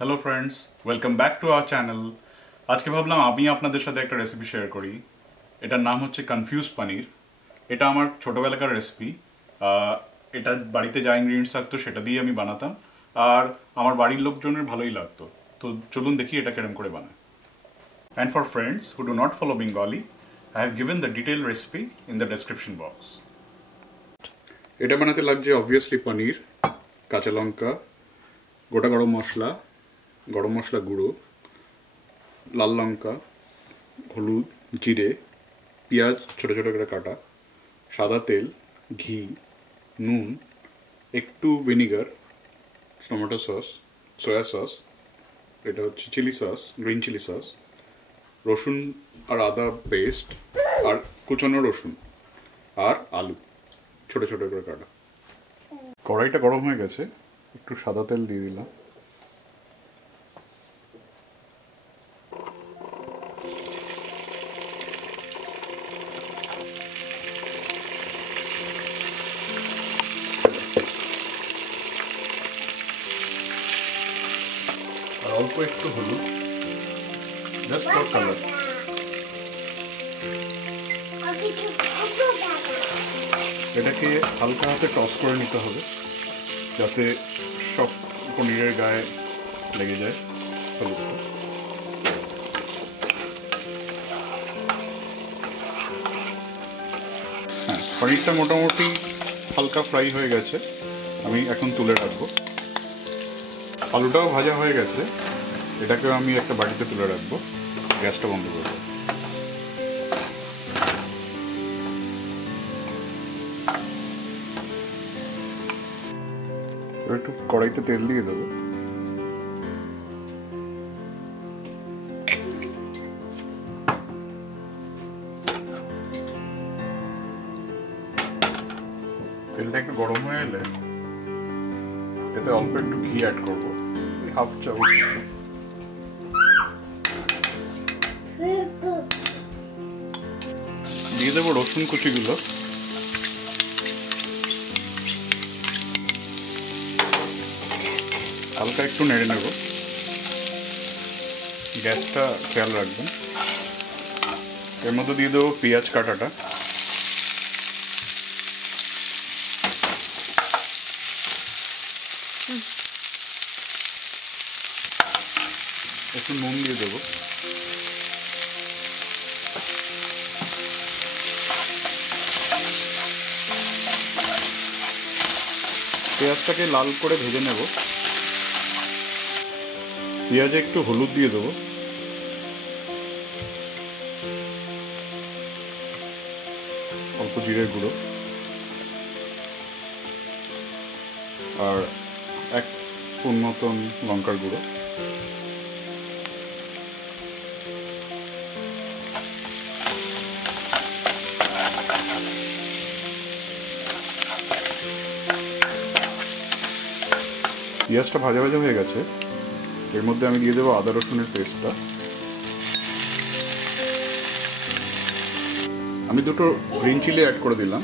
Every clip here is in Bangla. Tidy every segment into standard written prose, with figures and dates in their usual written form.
Hello friends, welcome back to our channel. আজকে ভাবলাম আমি আপনাদের সাথে একটা রেসিপি শেয়ার করি। এটার নাম হচ্ছে কনফিউজ পানির। এটা আমার ছোটোবেলাকার রেসিপি। এটা বাড়িতে যা ইনগ্রিডিয়েন্টস থাকতো সেটা দিয়ে আমি বানাতাম, আর আমার বাড়ির লোকজনের ভালোই লাগতো। তো চলুন দেখি এটা কেরম করে বানায়। And for friends who do not follow Bengali, I have given the detail recipe in the description box. এটা বানাতে লাগছে অবভিয়াসলি পনির, কাঁচা লঙ্কা, গোটা গরম মশলা গুঁড়ো, লাল লঙ্কা, হলুদ, জিরে, পেঁয়াজ ছোটো ছোটো করে কাটা, সাদা তেল, ঘি, নুন, একটু vinegar, tomato sauce, soya sauce, এটা হচ্ছে chilli sauce, green chilli sauce, রসুন আর আদা পেস্ট, আর কুচানো রসুন, আর আলু ছোটো ছোটো করে কাটা। কড়াইটা গরম হয়ে গেছে, একটু সাদা তেল দিয়ে দিলাম। আর অল্প একটু হলুদ, জাস্ট ফর কালার। এটাকে হালকা হাতে টস করে নিতে হবে যাতে সব পনিরের গায়ে লেগে যায় হলুদটা। হ্যাঁ, পনিরটা মোটামুটি হালকা ফ্রাই হয়ে গেছে, আমি এখন তুলে রাখবো। আলুটাও ভাজা হয়ে গেছে, এটাকেও আমি একটা বাটিতে তুলে রাখবো। গ্যাসটা বন্ধ করবো। একটু কড়াইতে তেল দিয়ে দেবো। তেলটা একটু গরম হয়ে এলে এতে অল্প একটু ঘি অ্যাড করবো, হাফ চামচ। দিয়ে দেবো রসুন কুচিগুলো। হালকা একটু নেড়ে নেব, গ্যাসটা খেয়াল রাখবেন। এর মধ্যে দিয়ে দেবো পেঁয়াজ কাটাটা, একটু নুন দিয়ে দেবো, পেঁয়াজটাকে লাল করে ভেজে নেব। পেঁয়াজে একটু হলুদ দিয়ে দেবো, অল্প জিরের গুঁড়ো, আর এক স্পুন মতন লঙ্কার গুঁড়ো। পেঁয়াজটা ভাজা ভাজা হয়ে গেছে, এর মধ্যে আমি দিয়ে দেবো আদা রসুনের পেস্টটা। আমি দুটো গ্রিন চিলি অ্যাড করে দিলাম।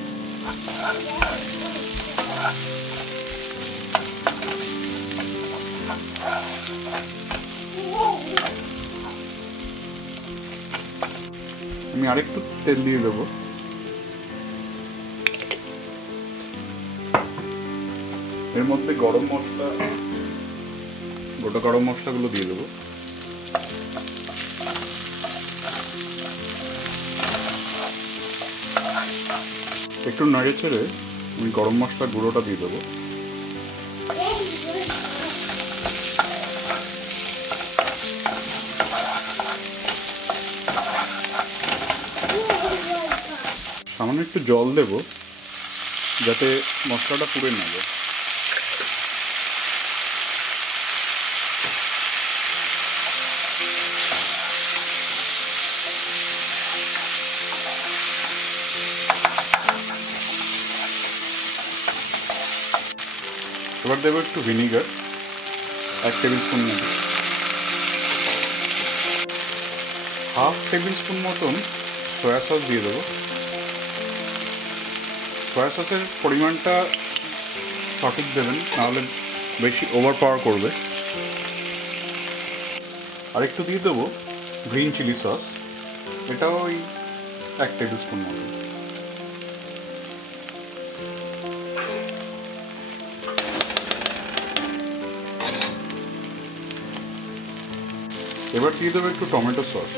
আমি আরেকটু তেল দিয়ে দেবো। এর মধ্যে গরম মশলা, গোটা গরম মশলাগুলো দিয়ে দেবো। একটু নাড়ে ছেড়ে আমি গরম মশলা গুঁড়োটা দিয়ে দেবো। সামান্য একটু জল দেব যাতে মশলাটা পুড়ে না যায়। এবার দেবো একটু ভিনিগার, 1 টেবিল স্পুন মতো। হাফ টেবিল স্পুন মতন সয়া সস দিয়ে দেবো। সয়া সসের আর একটু দিয়ে দেবো গ্রিন চিলি সস, এটাও ওই 1 টেবিল স্পুন মতো। এবার দিয়ে দেবো একটু টমেটো সস।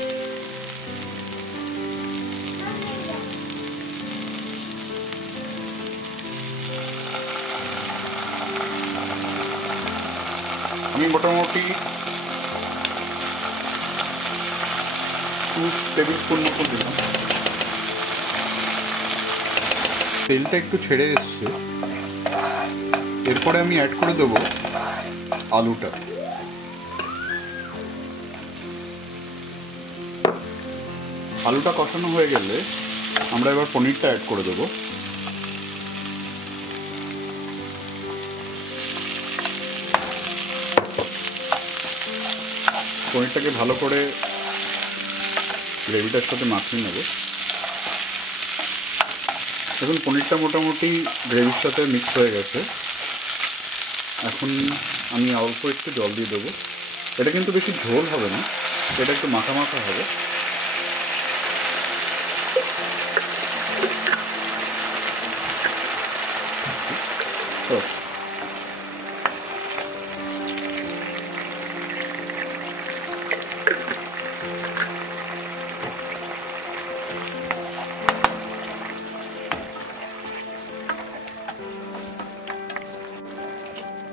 আমি মোটামুটি 2 টেবিল স্পুন মতো দিলাম। তেলটা একটু ছেড়ে এসছে, এরপরে আমি অ্যাড করে দেবো আলুটা। আলুটা কষানো হয়ে গেলে আমরা এবার পনিরটা অ্যাড করে দেবো। পনিরটাকে ভালো করে গ্রেভিটার সাথে মাখিয়ে নেব। দেখুন পনিরটা মোটামুটি গ্রেভির সাথে মিক্স হয়ে গেছে। এখন আমি অল্প একটু জল দিয়ে দেবো। এটা কিন্তু বেশি ঝোল হবে না, এটা একটু মাখা মাখা হবে।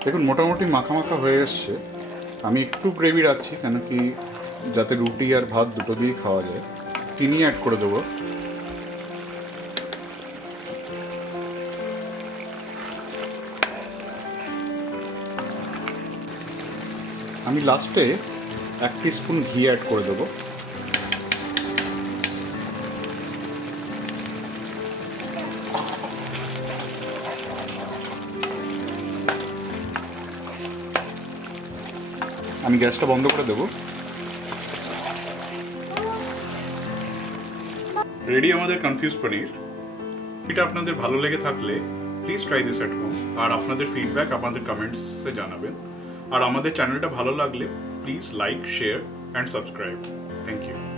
দেখুন মোটামুটি মাখা মাখা হয়ে এসছে। আমি একটু গ্রেভি রাখছি, কেন কি যাতে রুটি আর ভাত দুটো দিয়েই খাওয়া যায়। চিনি অ্যাড করে দেবো। আমি লাস্টে 1 টিস্পুন ঘি অ্যাড করে দেবো। আমি গ্যাসটা বন্ধ করে দেবো। রেডি আমাদের কনফিউজ পনির। এটা আপনাদের ভালো লেগে থাকলে please try this at home, আর আপনাদের ফিডব্যাক আপনাদের কমেন্টসে জানাবেন। আর আমাদের চ্যানেলটা ভালো লাগলে please like, share and subscribe. Thank you.